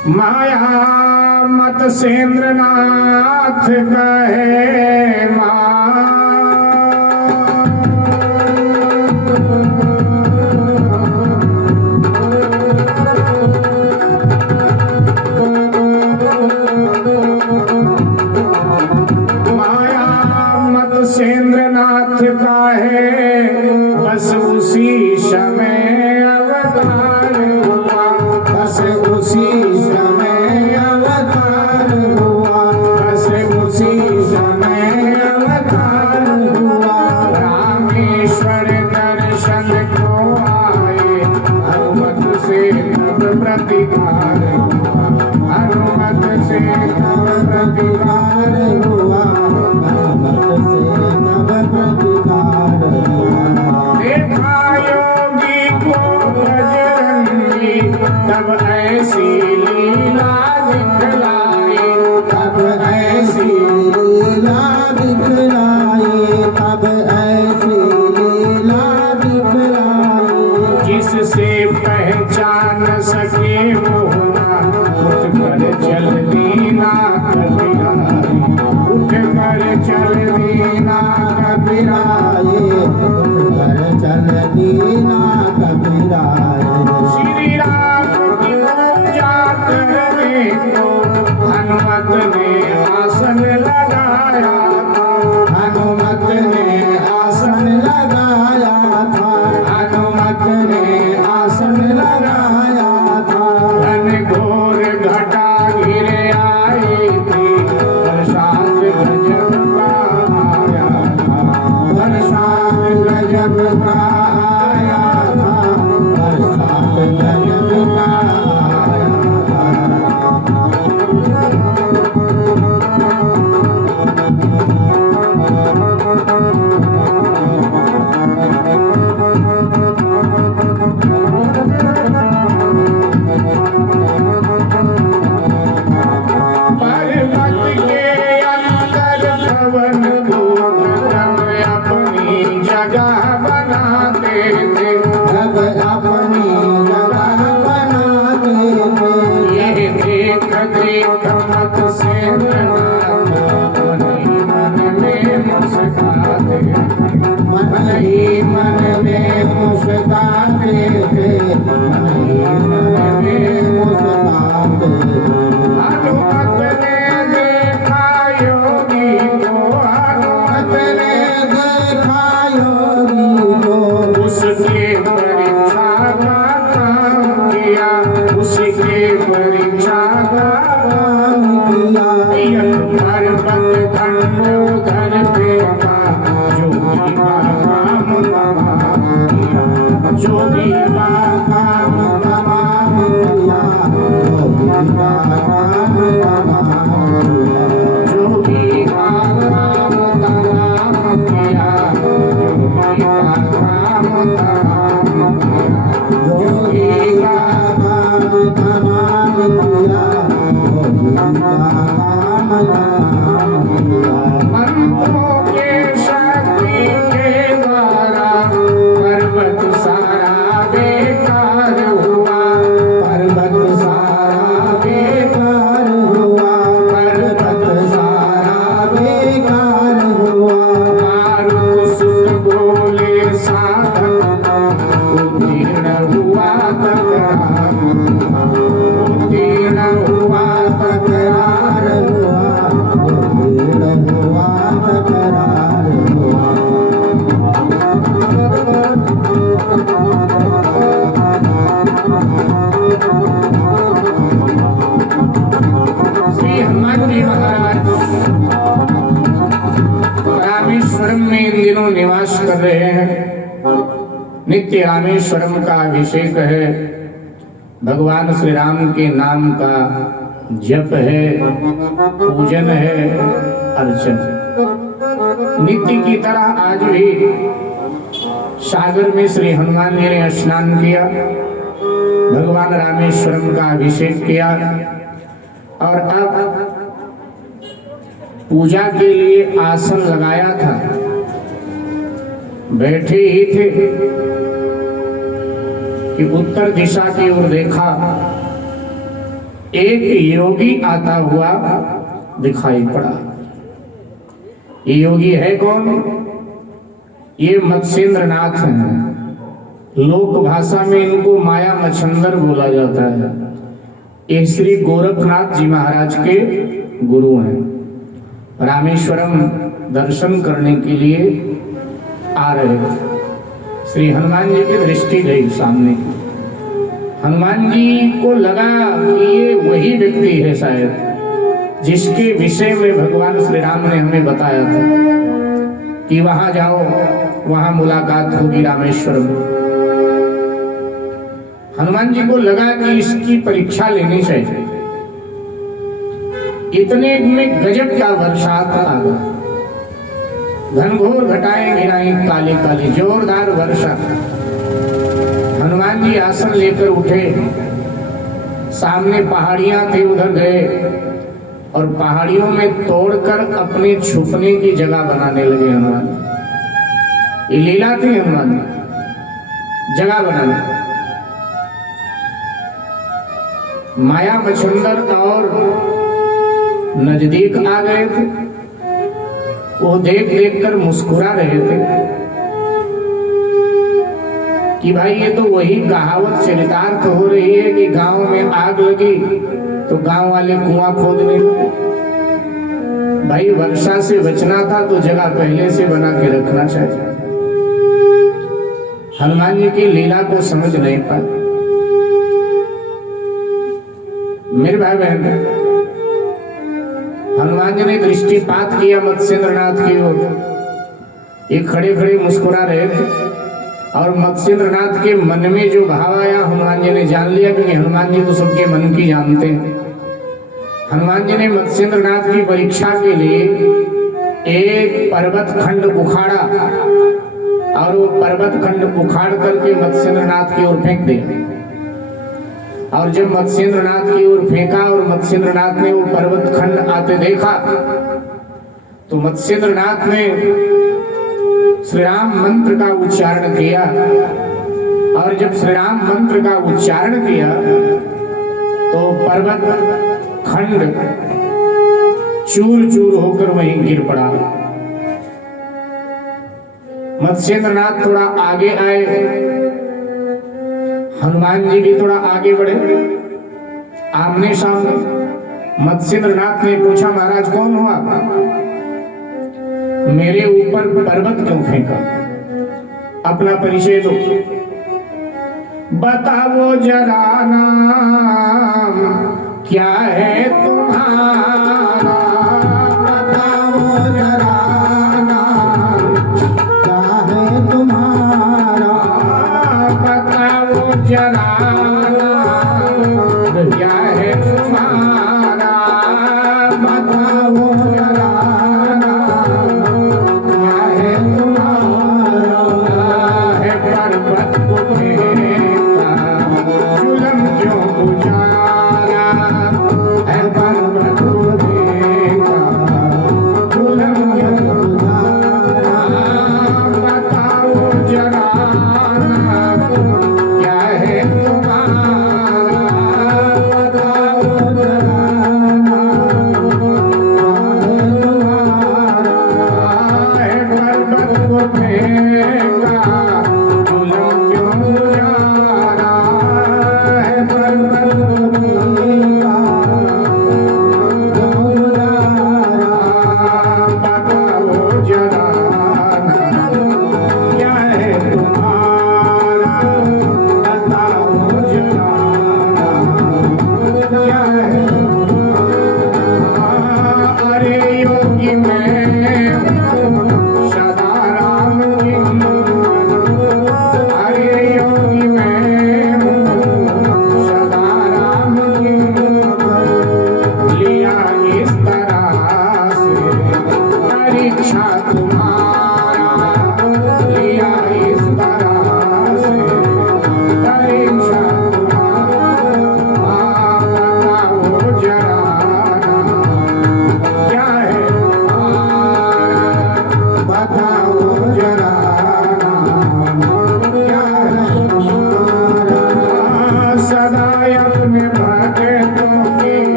माया मत सेंद्रनाथ कहे माया मत सेंद्रनाथ कहे बस उसी समय अवतार हुआ, बस उसी समय अवतार हुआ, बस उसी समय अवतार हुआ। रामेश्वर दर्शन को आए हनुमत से तब प्रतिकार हुआ, हनुमत से तब प्रतिकार हुआ, हनुमत से तब प्रतिकार हुआ। देखा योगी को बजरंगी तब ऐसी लीला दिखलाई, तब ऐसी लीला दिखलाई, तब ऐसी लीला दिखलाई। जिससे पहचान सके मोहना उठ कर चल दीना कबीराए, उठ कर चल दीना कबीराए, उठ कर चल दीना कबीराए। श्री राम की पूजा करने को हनुमत ने आसन लगाया था, हनुमत ने आसन लगाया था, हनुमत ने आसन लगाया था। घनघोर घटा घिरे आई थी, बरसात गजब का आया था, बरसात गजब का आया था, बरसात गजब का आया था। पर्वत के अंदर धवन भूतम अपनी जगह बनाते थे, जब अपनी जगह बनाते थे। ये देख देख मत सेंद्रनाथ मन ही मन में मुस्कुराते थे, मन ही मन में मुस्कुराते थे, मन ही मन में मुस्कुराते थे। हनुमत ने देखा योगी को, हनुमत ने देखा योगी को, उसके परीक्षा का काम किया, उसके परीक्षा का काम किया। पर्वत खंड उधर फेंका, जोगी का काम तमाम किया, जोगी का काम तमाम किया, जोगी का काम तमाम किया, जोगी का काम तमाम किया, जोगी का काम तमाम किया, जोगी का काम तमाम किया, जोगी का काम तमाम किया। मंत्रों के शक्ति के द्वारा पर्वत सारा बेकार हुआ, पर्वत सारा बेकार हुआ, पर्वत सारा बेकार हुआ। मारुत सुत बोले साधक उत्तीर्ण हुआ तकरार हुआ, उत्तीर्ण हुआ तकरार हुआ, उत्तीर्ण हुआ तकरार हुआ। श्री हनुमान जी महाराज रामेश्वरम में इन दिनों निवास कर रहे हैं। नित्य रामेश्वरम का अभिषेक है, भगवान श्री राम के नाम का जप है, पूजन है, अर्चन है। नित्य की तरह आज भी सागर में श्री हनुमान जी ने स्नान किया, भगवान रामेश्वरम का अभिषेक किया और अब पूजा के लिए आसन लगाया था, बैठे ही थे कि उत्तर दिशा की ओर देखा एक योगी आता हुआ दिखाई पड़ा। ये योगी है कौन? ये मत्स्येंद्रनाथ हैं। लोक भाषा में इनको माया मच्छंदर बोला जाता है। ये श्री गोरखनाथ जी महाराज के गुरु हैं। रामेश्वरम दर्शन करने के लिए आ रहे थे। श्री हनुमान जी की दृष्टि गई सामने। हनुमान जी को लगा कि ये वही व्यक्ति है शायद जिसके विषय में भगवान श्री राम ने हमें बताया था कि वहां जाओ, वहां मुलाकात होगी रामेश्वरम। हनुमान जी को लगा कि इसकी परीक्षा लेनी चाहिए। इतने में गजब का बरसात आ गया। घनघोर घटाएं गिराई काली काली, जोरदार वर्षा। हनुमान जी आसन लेकर उठे। सामने पहाड़ियां थी, उधर गए और पहाड़ियों में तोड़कर अपने छुपने की जगह बनाने लगे। हनुमान ये लीला थी, हनुमान जगह बनाने। माया मच्छंदर और नजदीक आ गए थे। वो देख देख कर मुस्कुरा रहे थे कि भाई ये तो वही कहावत चरितार्थ हो रही है कि गांव में आग लगी तो गांव वाले कुआं खोदने लगे। भाई वर्षा से बचना था तो जगह पहले से बना के रखना चाहिए। हनुमान जी की लीला को समझ नहीं पाए। मेरे भाई बहन, हनुमान जी ने दृष्टिपात किया मत्स्येंद्रनाथ की ओर। ये खड़े खड़े मुस्कुरा रहे थे और मत्स्येंद्रनाथ के मन में जो भाव आया हनुमान जी ने जान लिया, क्योंकि हनुमान जी तो सबके मन की जानते हैं। हनुमान जी ने मत्स्येंद्रनाथ की परीक्षा के लिए एक पर्वत खंड उखाड़ा और वो पर्वत खंड उखाड़ करके मत्स्येंद्रनाथ की ओर फेंक दिया। और जब मत्स्येंद्रनाथ की ओर फेंका और मत्स्येंद्रनाथ ने वो पर्वत खंड आते देखा तो मत्स्येंद्रनाथ ने श्री राम मंत्र का उच्चारण किया। और जब श्री राम मंत्र का उच्चारण किया तो पर्वत खंड चूर चूर होकर वहीं गिर पड़ा। मत्स्येंद्रनाथ थोड़ा आगे आए, हनुमान जी भी थोड़ा आगे बढ़े, आमने सामने। मत्स्येंद्रनाथ ने पूछा, महाराज कौन हो आप? मेरे ऊपर पर्वत क्यों फेंका? अपना परिचय दो, बताओ जरा नाम क्या है तुम्हारा? बताओ जरा नाम क्या है तुम्हारा? बताओ जरा नाम क्या है तुम्हारा? बताओ जरा नाम क्या है तुम्हारा? है पर्वत को फेंका जुलम क्यों गुजारा? है पर्वत को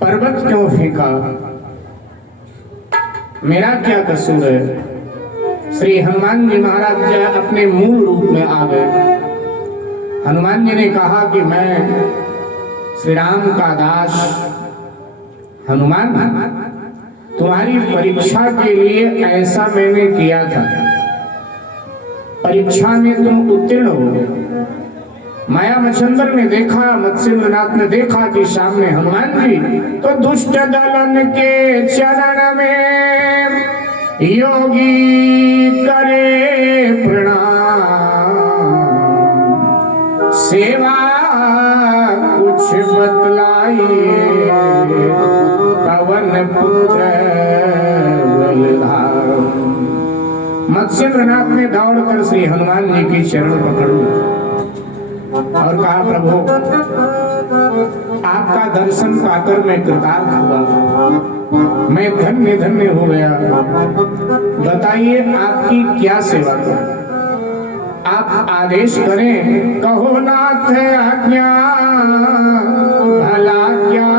पर्वत क्यों फेंका, मेरा क्या कसूर है। श्री हनुमान जी महाराज अपने मूल रूप में आ गए। हनुमान जी ने कहा कि मैं श्री राम का दास हनुमान, तुम्हारी परीक्षा के लिए ऐसा मैंने किया था, परीक्षा में तुम उत्तीर्ण हो। माया मच्छंदर ने देखा, मत्स्येंद्रनाथ ने देखा कि सामने हनुमान जी, तो दुष्ट दलन के चरण में योगी करे प्रणाम, सेवा कुछ बतलाइए पवन पुत्र बलधाम। मत्स्येंद्रनाथ ने दौड़कर श्री हनुमान जी की चरण पकड़ ली और कहा, प्रभु आपका दर्शन पाकर मैं कृतार्थ हुआ, मैं धन्य धन्य हो गया। बताइए आपकी क्या सेवा करूं, आप आदेश करें। कहो नाथ आज्ञा भला क्या